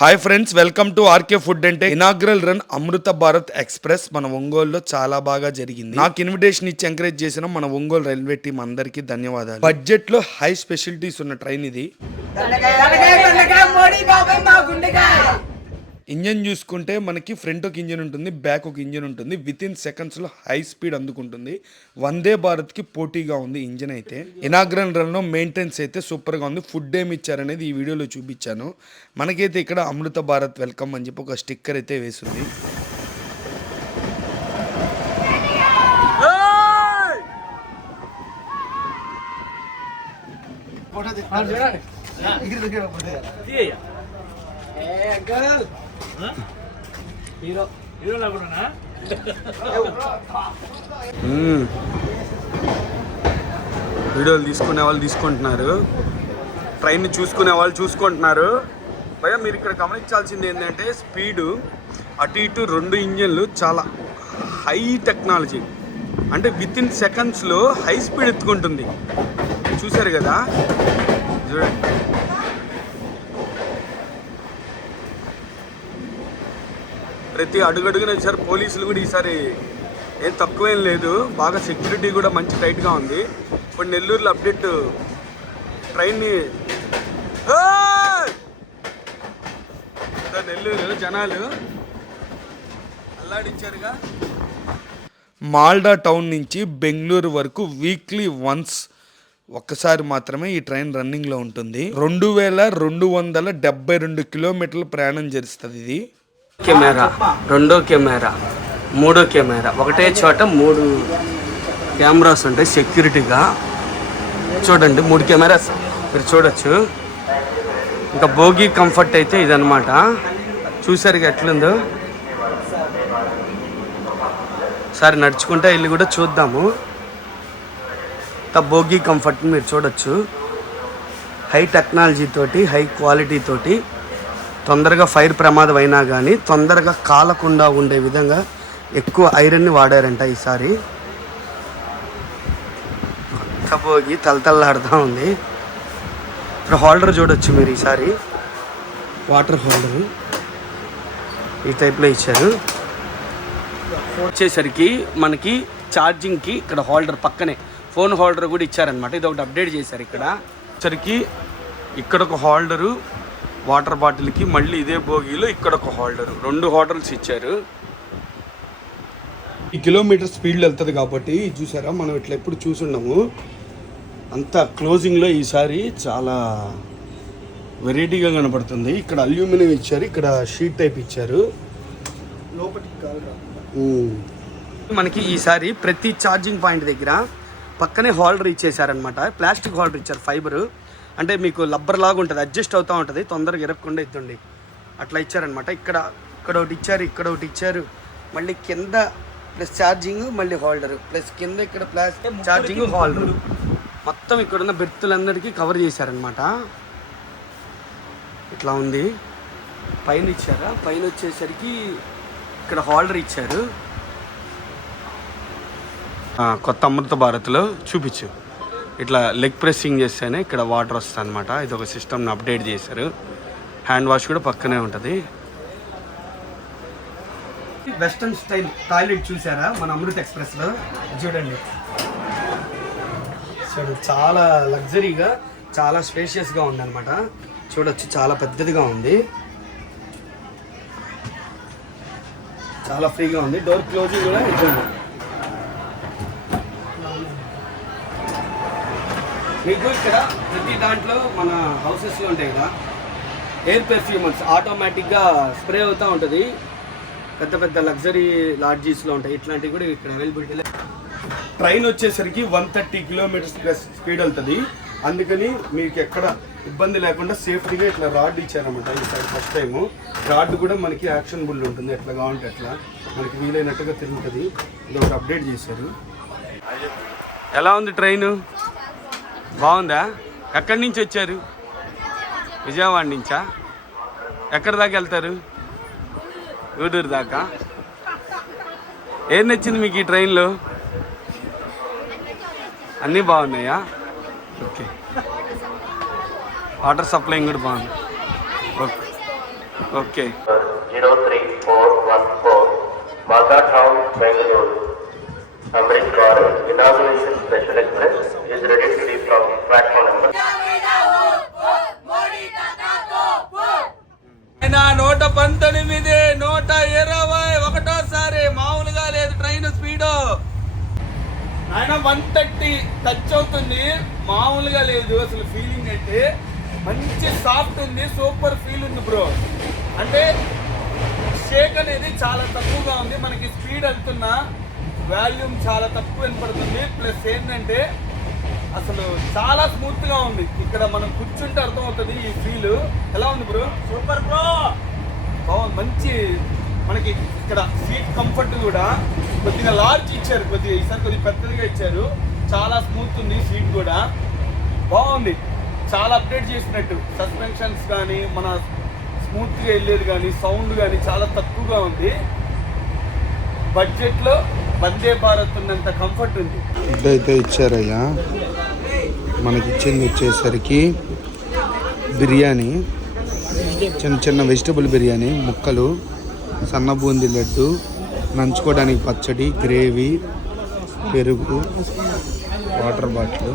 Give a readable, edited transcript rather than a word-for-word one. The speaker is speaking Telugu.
Hi friends, welcome to RK food and tech. Inaugural run Amrit Bharat express మన ఒంగోలులో చాలా బాగా జరిగింది. నాకు ఇన్విటేషన్ ఇచ్చి ఎంకరేజ్ చేసిన మన ఒంగోలు రైల్వే టీం అందరికీ ధన్యవాదాలు. బడ్జెట్ లో హై స్పెషాలిటీస్ ఉన్న ట్రైన్ ఇది. ఇంజన్ చూసుకుంటే మనకి ఫ్రంట్ ఒక ఇంజన్ ఉంటుంది, బ్యాక్ ఒక ఇంజన్ ఉంటుంది. విత్ ఇన్ సెకండ్స్ లో హై స్పీడ్ అందుకుంటుంది. వందే భారత్ కి పోటీగా ఉంది ఇంజన్ అయితే. ఇనాగ్రల్ రన్ లో మెయింటెనెన్స్ అయితే సూపర్ గా ఉంది. ఫుడ్ ఏమి ఇచ్చారనేది ఈ వీడియోలో చూపించాను. మనకైతే ఇక్కడ అమృత భారత్ వెల్కమ్ అని చెప్పి ఒక స్టిక్కర్ అయితే వేసింది. వీడియోలు తీసుకునే వాళ్ళు తీసుకుంటున్నారు, ట్రైన్ చూసుకునే వాళ్ళు చూసుకుంటున్నారు. భయ్యా మీరు ఇక్కడ గమనించాల్సింది ఏంటంటే స్పీడు అటు ఇటు రెండు ఇంజన్లు చాలా హై టెక్నాలజీ, అంటే విత్ ఇన్ సెకండ్స్లో హై స్పీడ్ ఎత్తుకుంటుంది. చూసారు కదా, చూడండి. ప్రతి అడుగడుగున ఈసారి పోలీసులు కూడా ఈసారి ఏం తక్కువేం లేదు, బాగా సెక్యూరిటీ కూడా మంచి టైట్గా ఉంది. ఇప్పుడు నెల్లూరులో అప్డేట్ ట్రైన్ని నెల్లూరు జనాలు అల్లాడించారుగా. మాల్డా టౌన్ నుంచి బెంగళూరు వరకు వీక్లీ వన్స్ ఒక్కసారి మాత్రమే ఈ ట్రైన్ రన్నింగ్లో ఉంటుంది. 2272 కిలోమీటర్ల ప్రయాణం చేస్తుంది ఇది. కెమెరా, రెండో కెమెరా, మూడో కెమెరా, ఒకటే చోట 3 కెమెరాస్ ఉంటాయి సెక్యూరిటీగా. చూడండి 3 కెమెరాస్ మీరు చూడొచ్చు. ఇంకా బోగి కంఫర్ట్ అయితే ఇదనమాట. చూసారు ఎట్లుందో, సరే నడుచుకుంటా వెళ్ళి కూడా చూద్దాము. ఇంకా బోగి కంఫర్ట్ మీరు చూడొచ్చు. హై టెక్నాలజీ తోటి, హై క్వాలిటీ తోటి, తొందరగా ఫైర్ ప్రమాదం అయినా కానీ తొందరగా కాలకుండా ఉండే విధంగా ఎక్కువ ఐరన్ని వాడారంట ఈసారి. భోగి తలతల్లాడుతూ ఉంది. ఇక్కడ హోల్డర్ చూడొచ్చు మీరు ఈసారి, వాటర్ హోల్డర్ ఈ టైప్లో ఇచ్చారు. వచ్చేసరికి మనకి ఛార్జింగ్కి ఇక్కడ హోల్డర్ పక్కనే ఫోన్ హోల్డర్ కూడా ఇచ్చారనమాట. ఇది ఒకటి అప్డేట్ చేశారు. ఇక్కడ వచ్చరికి ఇక్కడ ఒక హోల్డరు వాటర్ బాటిల్కి, మళ్ళీ ఇదే బోగీలో ఇక్కడ ఒక హోల్డరు, 2 హోల్డర్స్ ఇచ్చారు. ఈ కిలోమీటర్ స్పీడ్లో వెళ్తుంది కాబట్టి చూసారా, మనం ఇట్లా ఎప్పుడు చూసున్నాము. అంత క్లోజింగ్లో ఈసారి చాలా వెరైటీగా కనపడుతుంది. ఇక్కడ అల్యూమినియం ఇచ్చారు, ఇక్కడ షీట్ టైప్ ఇచ్చారు. మనకి ఈసారి ప్రతి ఛార్జింగ్ పాయింట్ దగ్గర పక్కనే హోల్డర్ ఇచ్చేసారనమాట. ప్లాస్టిక్ హోల్డర్ ఇచ్చారు, ఫైబరు, అంటే మీకు లబ్బర్ లాగా ఉంటుంది, అడ్జస్ట్ అవుతూ ఉంటుంది, తొందరగా ఇరగకుండా ఇద్దండి అట్లా ఇచ్చారనమాట. ఇక్కడ ఒకటి ఇచ్చారు, ఇక్కడ ఒకటి ఇచ్చారు, మళ్ళీ కింద ప్లస్ ఛార్జింగ్, మళ్ళీ హోల్డర్, ప్లస్ కింద ఇక్కడ ప్లస్ ఛార్జింగ్ హోల్డర్, మొత్తం ఇక్కడున్న బెర్తులందరికీ కవర్ చేశారనమాట. ఇట్లా ఉంది. పైన ఇచ్చారా, పైన వచ్చేసరికి ఇక్కడ హోల్డర్ ఇచ్చారు. కొత్త అమృత భారత్లో చూపించు. ఇట్లా లెగ్ ప్రెస్సింగ్ చేస్తేనే ఇక్కడ వాటర్ వస్తుంది అనమాట. ఇది ఒక సిస్టమ్ని అప్డేట్ చేశారు. హ్యాండ్ వాష్ కూడా పక్కనే ఉంటుంది. వెస్టర్న్ స్టైల్ టాయిలెట్ చూసారా మన అమృత ఎక్స్ప్రెస్లో? చూడండి, చాలా లగ్జరీగా, చాలా స్పేషియస్గా ఉందన్నమాట. చూడొచ్చు, చాలా పెద్దదిగా ఉంది, చాలా ఫ్రీగా ఉంది. డోర్ క్లోజింగ్ కూడా ఇద్దండి. మీకు ఇక్కడ ప్రతి దాంట్లో మన హౌసెస్లో ఉంటాయి కదా ఎయిర్ పెర్ఫ్యూమర్స్, ఆటోమేటిక్గా స్ప్రే అవుతూ ఉంటుంది. పెద్ద పెద్ద లగ్జరీ లాడ్జీస్లో ఉంటాయి, ఇట్లాంటివి కూడా ఇక్కడ అవైలబిలిటీ. ట్రైన్ వచ్చేసరికి 130 కిలోమీటర్స్ ప్లస్ స్పీడ్ వెళ్తుంది. అందుకని మీకు ఎక్కడ ఇబ్బంది లేకుండా సేఫ్టీగా ఇట్లా రాడ్ ఇచ్చారన్నమాట. ఈసారి ఫస్ట్ టైము రాడ్ కూడా మనకి యాక్షనబుల్ ఉంటుంది, ఎట్లా కావాలంటే అట్లా మనకి వీలైనట్టుగా తిరుగుతుంది. ఇది ఒకటి అప్డేట్ చేశారు. ఎలా ఉంది ట్రైను? బాగుందా? ఎక్కడి నుంచి వచ్చారు? విజయవాడ నుంచా? ఎక్కడి దాకా వెళ్తారు? గూడూరు దాకా. ఏం నచ్చింది మీకు ఈ ట్రైన్లో? అన్నీ బాగున్నాయా? ఓకే, వాటర్ సప్లైంగ్ కూడా బాగుంది. Okay, okay 03414 Malda Town, Bangalore. Amritsar inauguration special express is ready to leave from platform number. ఆయన 119 121 మామూలుగా లేదు ట్రైన్ స్పీడ్. ఆయన 130 టచ్ అవుతుంది, మామూలుగా లేదు అసలు. ఫీలింగ్ అంటే మంచి సాఫ్ట్ ఉంది, సూపర్ ఫీల్ ఉంది బ్రో. అంటే షేక్ అనేది చాలా తక్కువగా ఉంది, మనకి స్పీడ్ వెళ్తున్నా వాల్యూమ్ చాలా తక్కువ వినపడుతుంది. ప్లస్ ఏంటంటే అసలు చాలా స్మూత్గా ఉంది. ఇక్కడ మనం కూర్చుంటే అర్థమవుతుంది ఈ ఫీల్. ఎలా ఉంది బ్రో? సూపర్ బ్రో, బాగుంది. మంచి మనకి ఇక్కడ సీట్ కంఫర్ట్ కూడా కొద్దిగా లార్జ్ ఇచ్చారు, కొద్దిగా ఈసారి కొద్దిగా పెద్దదిగా ఇచ్చారు. చాలా స్మూత్ ఉంది, సీట్ కూడా బాగుంది. చాలా అప్డేట్ చేసినట్టు సస్పెన్షన్స్ కానీ మన స్మూత్గా వెళ్ళేది కానీ సౌండ్ కానీ చాలా తక్కువగా ఉంది. బడ్జెట్లో వందే భారత్ ఉన్నంత కంఫర్ట్ ఉంది. ఫుడ్ అయితే ఇచ్చారయ్యా. మనకి ఇచ్చింది వచ్చేసరికి బిర్యానీ, చిన్న చిన్న వెజిటబుల్ బిర్యానీ ముక్కలు, సన్న బూందీ లడ్డు, నంచుకోవడానికి పచ్చడి, గ్రేవీ, పెరుగు, వాటర్ బాటిల్.